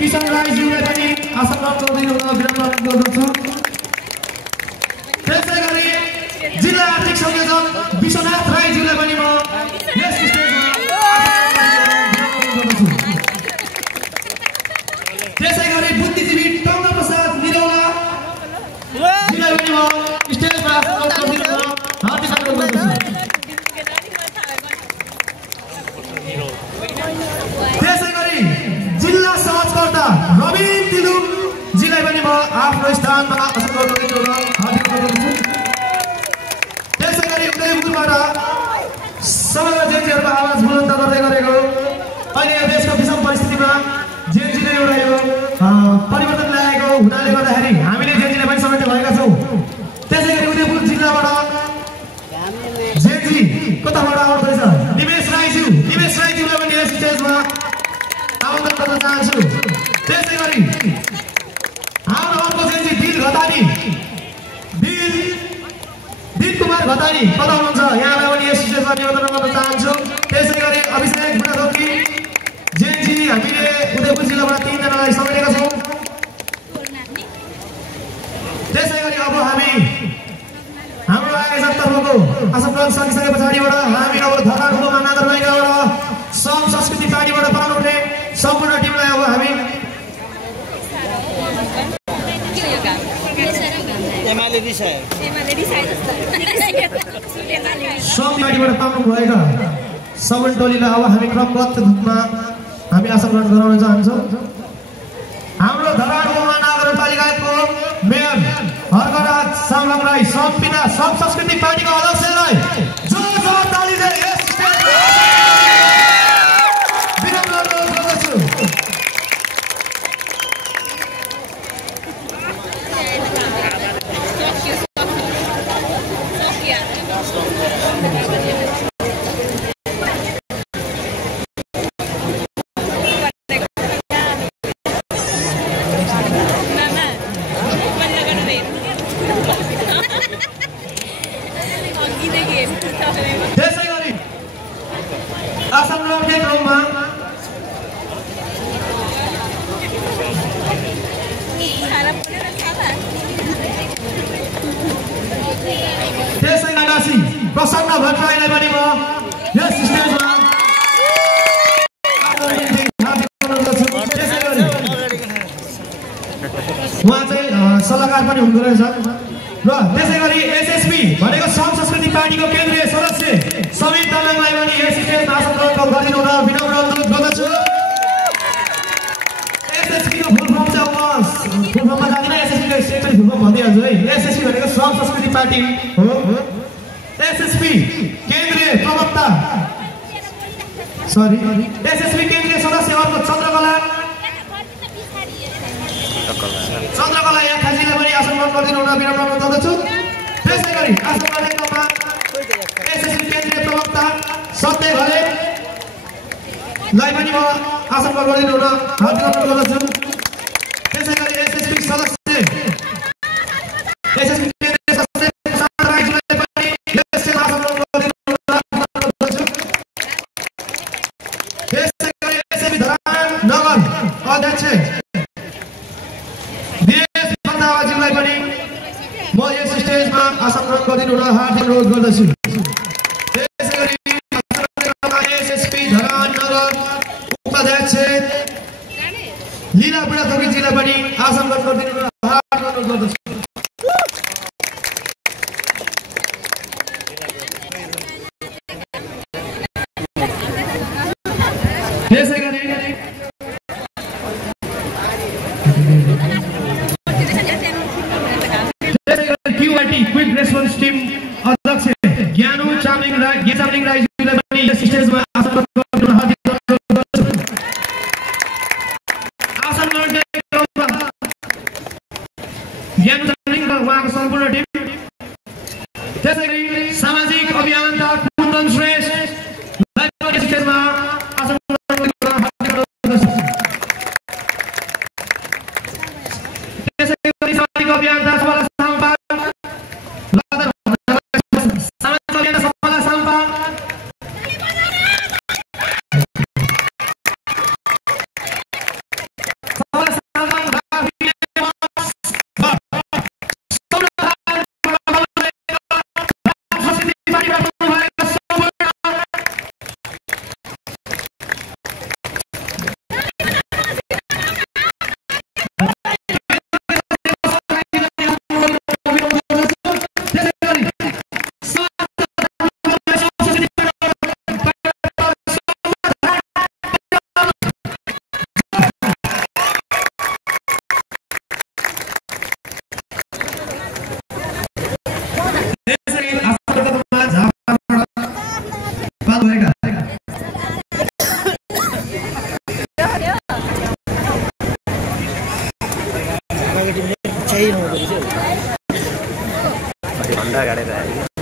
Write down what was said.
किशन राईज्यूलाई पनि आसन गर्दिनु हुन विनम्र गर्दछु। त्यसै गरी जिल्ला आर्थिक संयोजक विश्वनाथ राईज्यूलाई पनि म यस स्टेजमा गर्दछु। त्यसै गरी बुद्धिजीवी टङ्ग प्रसाद निरौला जिल्लाई पनि म स्टेजमा गर्दिनु हुन हार्दिक अनुरोध गर्दछु। त्यसै गरी जिल्ला सहजकर्ता रविन तिलुङ जीलाई पनि म आफ्नो स्थानमा आसन गर्दिनु हुन हार्दिक अनुरोध गर्दछु। त्यसै गरी उदयपुरबाट समग्र जेन्जीहरूको आवाज बुलन्द गर्दै गरेको अहिले यो देशको विषम परिस्थितिमा जेन्जीले एउटा यो परिवर्तन ल्याएको हुनाले गर्दाखेरि हामीले जेन्जीलाई पनि समेट्ने भएका छौँ। त्यसै गरी उदयपुर जिल्लाबाट जेन्जी कताबाट आउँदैछ निमेश राईज्यूलाई पनि यस स्टेजमा आमन्त्रण गर्न चाहन्छु। त्यसै गरी हाम्रो अर्को जेन्जी दिल कुमार घतानी कता हुनुहुन्छ यहाँलाई पनि यस स्टेजमा निवेदन गर्न चाहन्छु। त्यसै गरी अभिषेक बुढाथोकी जेन्जी हामीले उदयपुर जिल्लाबाट 3 जनालाई समेटेका छौँ। त्यसै गरी अब हामी हाम्रो आयोजकतर्फको आसन सकिसके पछाडिबाट हामी अब धरानगढमा नगरपालिकाबाट सम संस्कृति पार्टीबाट बनाउनु हुने सम्पूर्ण टिमलाई अब हामी सम पार्टीबाट पाउनु भएका सबै टोलीलाई अब हामी क्रमबद्ध रूपमा हामी आसन ग्रहण गराउन चाहन्छौँ। हाम्रो धरान महानगरपालिकाको मेयर हर्कराज सामलाङ राई सम्पिना सम संस्कृति पार्टीको अध्यक्षलाई जोरदार तालीले यस स्टेजमा विनम्र अनुरोध गर्दछु। त्यसै गरी आसन ग्रहणकै क्रममा त्यसै गरी प्रसन्न भट्टराईलाई पनि म यस स्टेजमा उहाँ चाहिँ सल्लाहकार पनि हुनुहुँदो रहेछ। र त्यसै गरी एसएसपी भनेको सम संस्कृति पार्टीको केन्द्रीय सदस्य समीर तामाङलाई पनि यस स्टेजमा आसन ग्रहण गरिदिनु हुन विनम्र अनुरोध गर्दछु। एसएसपीको फुल फर्म चाहिँ फुल फर्ममा जाँदिनँ, एसएसपीको सेक्रेटरी फुल फर्म भनिदिइहाल्छु है। एसएसपी भनेको सम संस्कृति पार्टी हो। एसएसपी केन्द्रीय प्रवक्ता एसएसपी केन्द्रीय सदस्य अर्को चन्द्रकला याखाजीलाई पनि आसन ग्रहण गरिदिनु हुन विनम्र अनुरोध गर्दछु। त्यसै गरी आसन गर्ने क्रममा एसएसपी केन्द्रीय प्रवक्ता सत्य घलेलाई पनि म आसन ग्रहण गरिदिनु हुन हार्दिक अनुरोध गर्दछु। त्यसै गरी एसएसपी सदस्य एसएसपी केन्द्रीय सदस्य प्रशान्त राईज्यूलाई पनि यस स्टेजमा आसन ग्रहण गरिदिनु हुन अनुरोध गर्दछु। त्यसै गरी एसएसपी धरान नगर अध्यक्ष जीलाई पनि म यस स्टेजमा आसन ग्रहण गरिदिनु हुन हार्दिक अनुरोध गर्दछु। त्यसै गरी एसएसपी धरान नगर उपाध्यक्ष लीला बुढाथोकीजीलाई पनि आसन ग्रहण गरिदिनु हुन हार्दिक अनुरोध गर्दछु। त्यसै गरी क्विक रेस्पोन्स टिम अध्यक्ष ज्ञानु चामलिङ राईज्यूलाई पनि यस स्टेजमा आसन ग्रहण गर्न हार्दिक अनुरोध गर्दछु। आसन ग्रहणको क्रममा ज्ञानु चामलिङ र उहाँको सम्पूर्ण टिम। त्यसै गरी सामाजिक अभियन्ता कुन्दन श्रेष्ठलाई पनि यस स्टेजमा आसन ग्रहण गर्न हार्दिक अनुरोध गर्दछु। त्यसै गरी सामाजिक अभियन्ता केही नहुँदो रहेछ। घण्टा गाडेर आयो।